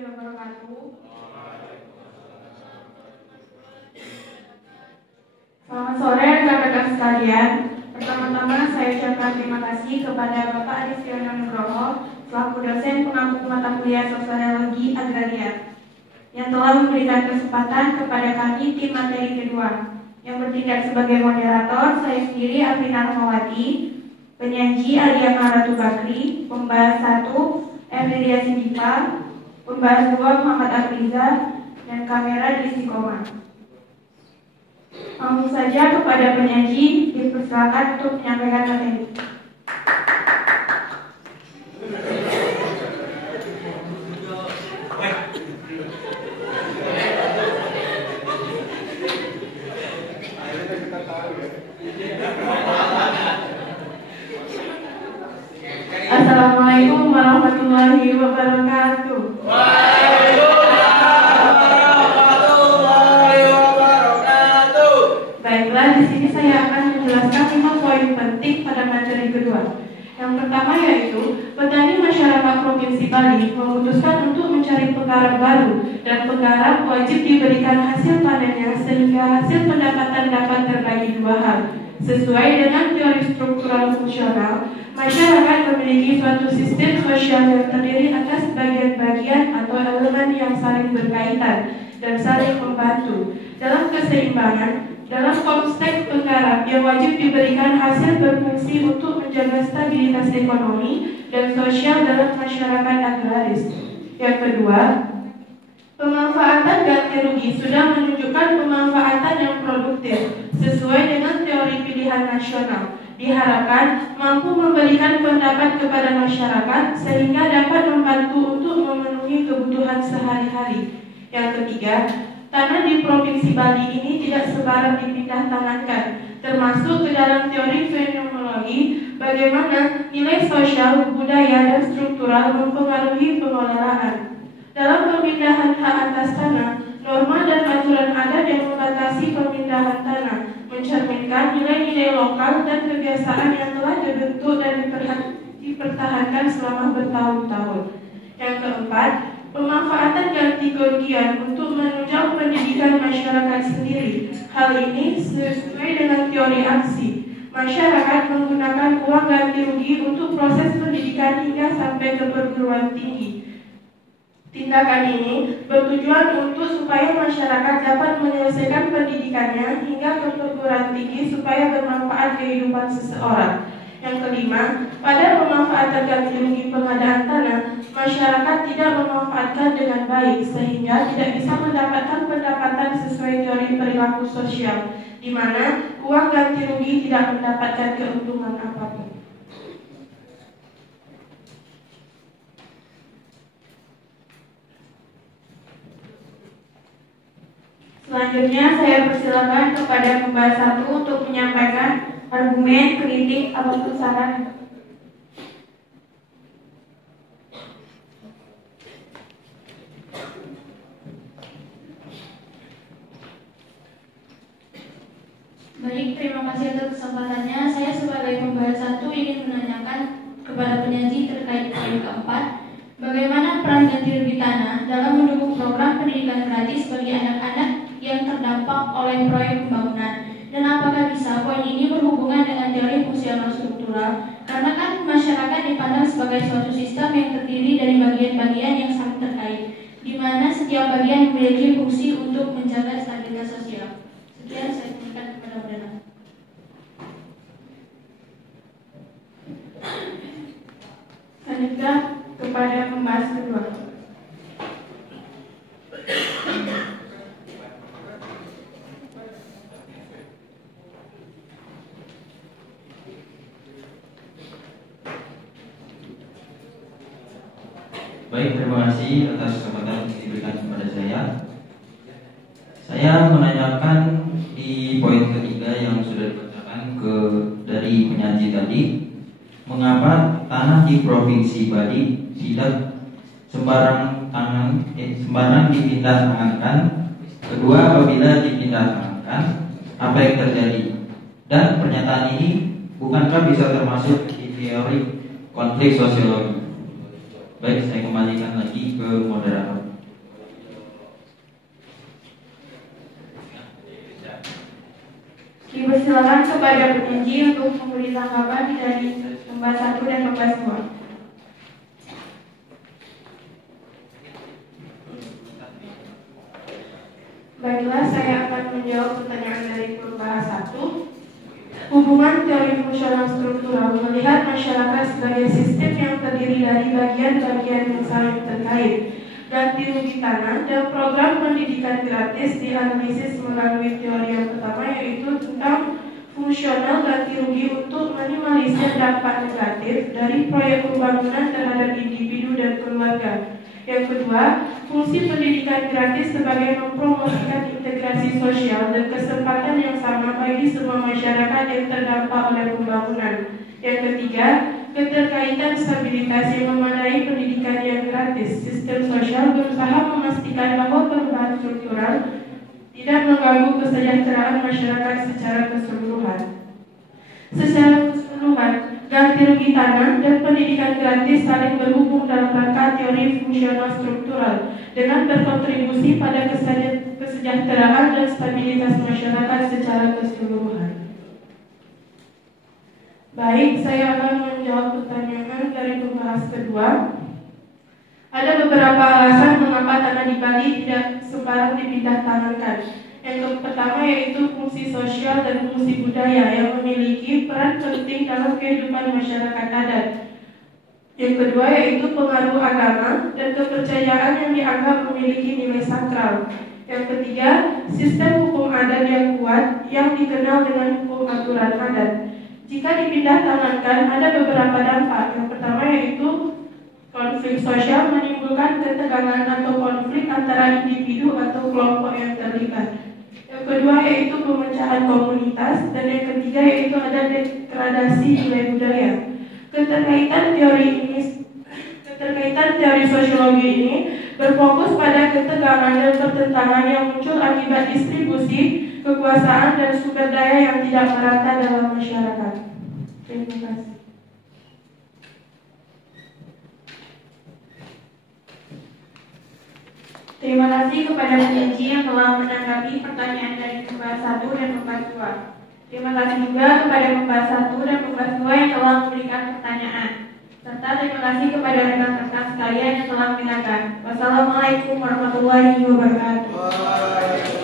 warahmatullahi wabarakatuh. Selamat sore rekan-rekan sekalian. Pertama-tama saya ucapkan terima kasih kepada Bapak Adisyono Nugroho selaku dosen pengampu mata kuliah Sosiologi Agraria yang telah memberikan kesempatan kepada kami tim materi kedua. Yang bertindak sebagai moderator saya sendiri Afrina Rahmawati, penyaji Alia Maratu Bakri, pembahas 1 Evlidia Sindipa, pembahas 2 Muhammad Afriza, dan kamera di Istiqomah. Langsung saja kepada penyaji dipersilakan untuk menyampaikan materi. Assalamualaikum warahmatullahi wabarakatuh. Baiklah, di sini saya akan menjelaskan 5 poin penting pada materi kedua. Yang pertama yaitu petani masyarakat Provinsi Bali memutuskan untuk mencari penggarap baru dan penggarap wajib diberikan hasil panennya sehingga hasil pendapatan dapat terbagi 2 hal. Sesuai dengan teori struktural fungsional, masyarakat memiliki suatu sistem sosial yang terdiri atas bagian-bagian atau elemen yang saling berkaitan dan saling membantu. Dalam keseimbangan, dalam konteks penggarap yang wajib diberikan hasil berfungsi untuk menjaga stabilitas ekonomi dan sosial dalam masyarakat agraris. Yang kedua, pemanfaatan ganti rugi sudah menunjukkan pemanfaatan yang produktif sesuai dengan teori pilihan nasional. Diharapkan mampu memberikan pendapat kepada masyarakat sehingga dapat membantu untuk memenuhi kebutuhan sehari-hari. Yang ketiga, tanah di Provinsi Bali ini tidak sembarang dipindah tangankan, termasuk ke dalam teori fenomenologi bagaimana nilai sosial, budaya, dan struktural mempengaruhi pengelolaan. Dalam pemindahan hak atas tanah, norma dan aturan adat yang membatasi pemindahan tanah mencerminkan nilai-nilai lokal dan kebiasaan yang telah dibentuk dan dipertahankan selama bertahun-tahun. Yang keempat, pemanfaatan ganti kerugian untuk menunjang pendidikan masyarakat sendiri. Hal ini sesuai dengan teori aksi. Masyarakat menggunakan uang ganti rugi untuk proses pendidikan hingga sampai ke perguruan tinggi. Tindakan ini bertujuan untuk supaya masyarakat dapat menyelesaikan pendidikannya hingga ke perguruan tinggi supaya bermanfaat kehidupan seseorang. Yang kelima, pada pemanfaatan ganti rugi pengadaan tanah, masyarakat tidak memanfaatkan dengan baik sehingga tidak bisa mendapatkan pendapatan sesuai teori perilaku sosial, di mana uang ganti rugi tidak mendapatkan keuntungan apapun. Selanjutnya saya persilakan kepada pembahas 1 untuk menyampaikan argumen, kritik, ataupun saran. Baik, terima kasih atas kesempatannya. Saya sebagai pembahas 1 ingin menanyakan kepada penyaji terkait poin keempat, bagaimana peran ganti rugi tanah dalam mendukung program pendidikan gratis bagi anak-anak yang terdampak oleh proyek pembangunan, dan apakah bisa poin ini berhubungan dengan teori fungsional struktural, karena kan masyarakat dipandang sebagai suatu sistem yang terdiri dari bagian-bagian yang saling terkait, di mana setiap bagian memiliki fungsi untuk menjaga stabilitas sosial. Sekian, saya berikan kepada moderator. Selanjutnya kepada pembahas kedua. Baik, terima kasih atas kesempatan yang diberikan kepada saya. Saya menanyakan di poin ketiga yang sudah dibacakan dari penyaji tadi, mengapa tanah di Provinsi Bali tidak sembarang dipindah tangankan? Kedua, apabila dipindah tangankan, apa yang terjadi? Dan pernyataan ini bukankah bisa termasuk di teori konflik sosiologi? Baik, saya kembalikan lagi ke moderator. Persilakan kepada penyaji untuk memberi tanggapan dari pembahas 1 dan pembahas 2. Baiklah, saya akan menjawab pertanyaan dari pembahas 1. Hubungan teori fungsional struktural melihat masyarakat sebagai sistem yang terdiri dari bagian-bagian yang saling terkait. Ganti rugi tanah dan program pendidikan gratis dianalisis melalui teori yang pertama, yaitu tentang fungsional ganti rugi untuk minimalisir dampak negatif dari proyek pembangunan terhadap individu dan keluarga. Yang kedua, fungsi pendidikan gratis sebagai mempromosikan integrasi sosial dan kesempatan yang sama bagi semua masyarakat yang terdampak oleh pembangunan. Yang ketiga, keterkaitan stabilitas yang memadai pendidikan yang gratis. Sistem sosial berusaha memastikan bahwa perubahan struktural tidak mengganggu kesejahteraan masyarakat secara keseluruhan. Ganti rugi tanah dan pendidikan gratis saling berhubung dalam rangka teori fungsional struktural dengan berkontribusi pada kesejahteraan dan stabilitas masyarakat secara keseluruhan. Baik, saya akan menjawab pertanyaan dari pembahas kedua. Ada beberapa alasan mengapa tanah di Bali tidak sembarang dipindah tangankan. Yang pertama yaitu fungsi sosial dan fungsi budaya yang memiliki peran penting dalam kehidupan masyarakat adat. Yang kedua yaitu pengaruh agama dan kepercayaan yang dianggap memiliki nilai sakral. Yang ketiga, sistem hukum adat yang kuat yang dikenal dengan hukum aturan adat. Jika dipindah tangankan, ada beberapa dampak. Yang pertama yaitu konflik sosial menimbulkan ketegangan atau konflik antara individu atau kelompok yang terlibat. Yang kedua yaitu pemecahan komunitas, dan yang ketiga yaitu ada degradasi nilai budaya. Keterkaitan teori sosiologi ini berfokus pada ketegangan dan pertentangan yang muncul akibat distribusi kekuasaan dan sumber daya yang tidak merata dalam masyarakat. Terima kasih. Terima kasih kepada penyaji yang telah menanggapi pertanyaan dari pembahas 1 dan pembahas 2. Terima kasih juga kepada pembahas 1 dan pembahas 2 yang telah memberikan pertanyaan. Serta terima kasih kepada rekan-rekan sekalian yang telah mendengarkan. Wassalamualaikum warahmatullahi wabarakatuh.